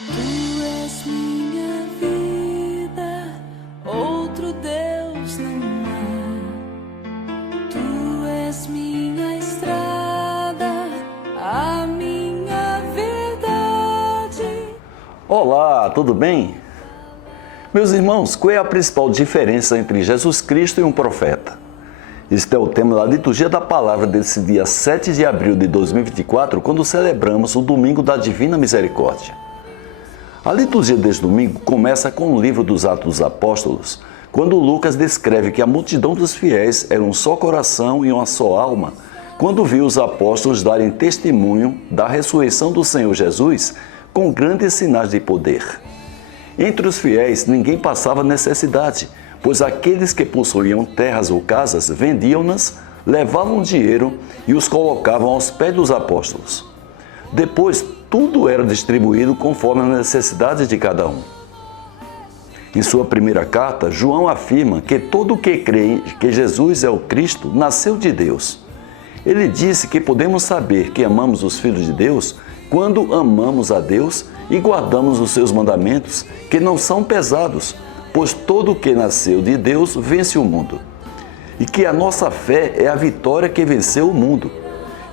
Tu és minha vida, outro Deus não há. Tu és minha estrada, a minha verdade. Olá, tudo bem? Meus irmãos, qual é a principal diferença entre Jesus Cristo e um profeta? Este é o tema da liturgia da palavra desse dia 7 de abril de 2024, quando celebramos o Domingo da Divina Misericórdia. A liturgia deste domingo começa com o livro dos Atos dos Apóstolos, quando Lucas descreve que a multidão dos fiéis era um só coração e uma só alma, quando viu os apóstolos darem testemunho da ressurreição do Senhor Jesus com grandes sinais de poder. Entre os fiéis ninguém passava necessidade, pois aqueles que possuíam terras ou casas vendiam-nas, levavam dinheiro e os colocavam aos pés dos apóstolos. Depois, tudo era distribuído conforme a necessidade de cada um. Em sua primeira carta, João afirma que todo o que crê que Jesus é o Cristo nasceu de Deus. Ele disse que podemos saber que amamos os filhos de Deus quando amamos a Deus e guardamos os seus mandamentos, que não são pesados, pois todo o que nasceu de Deus vence o mundo. E que a nossa fé é a vitória que venceu o mundo.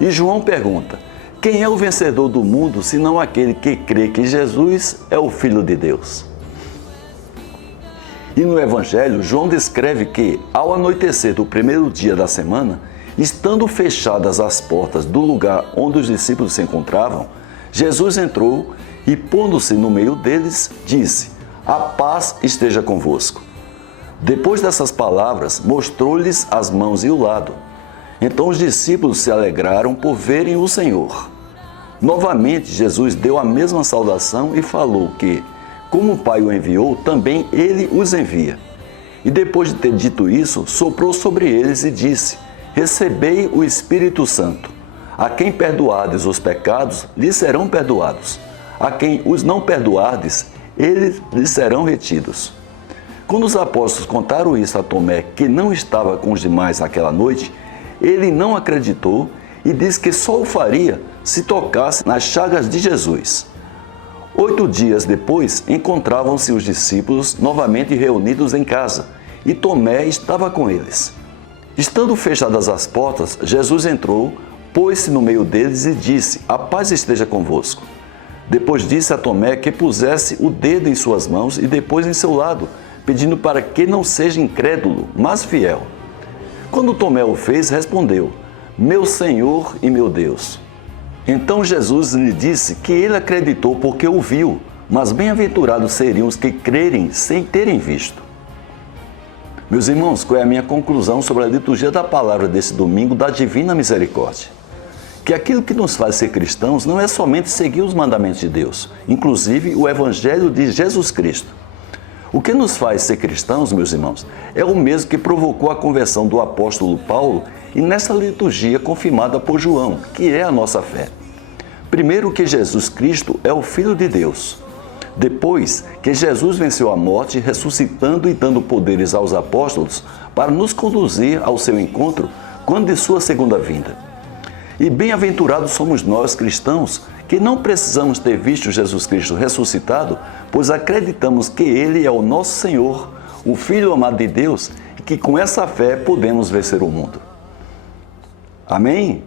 E João pergunta: quem é o vencedor do mundo, senão aquele que crê que Jesus é o Filho de Deus? E no Evangelho, João descreve que, ao anoitecer do primeiro dia da semana, estando fechadas as portas do lugar onde os discípulos se encontravam, Jesus entrou e, pondo-se no meio deles, disse: a paz esteja convosco. Depois dessas palavras, mostrou-lhes as mãos e o lado. Então os discípulos se alegraram por verem o Senhor. Novamente, Jesus deu a mesma saudação e falou que, como o Pai o enviou, também ele os envia. E depois de ter dito isso, soprou sobre eles e disse: recebei o Espírito Santo. A quem perdoardes os pecados, lhes serão perdoados. A quem os não perdoardes, eles lhes serão retidos. Quando os apóstolos contaram isso a Tomé, que não estava com os demais naquela noite, ele não acreditou e disse que só o faria se tocasse nas chagas de Jesus. 8 dias depois, encontravam-se os discípulos novamente reunidos em casa, e Tomé estava com eles. Estando fechadas as portas, Jesus entrou, pôs-se no meio deles e disse: a paz esteja convosco. Depois disse a Tomé que pusesse o dedo em suas mãos e depois em seu lado, pedindo para que não seja incrédulo, mas fiel. Quando Tomé o fez, respondeu: meu Senhor e meu Deus. Então Jesus lhe disse que ele acreditou porque o viu, mas bem-aventurados seriam os que crerem sem terem visto. Meus irmãos, qual é a minha conclusão sobre a liturgia da palavra desse domingo da Divina Misericórdia? Que aquilo que nos faz ser cristãos não é somente seguir os mandamentos de Deus, inclusive o Evangelho de Jesus Cristo. O que nos faz ser cristãos, meus irmãos, é o mesmo que provocou a conversão do apóstolo Paulo e nessa liturgia confirmada por João, que é a nossa fé. Primeiro, que Jesus Cristo é o Filho de Deus. Depois, que Jesus venceu a morte, ressuscitando e dando poderes aos apóstolos para nos conduzir ao seu encontro quando de sua segunda vinda. E bem-aventurados somos nós, cristãos, que não precisamos ter visto Jesus Cristo ressuscitado, pois acreditamos que Ele é o nosso Senhor, o Filho amado de Deus, e que com essa fé podemos vencer o mundo. Amém?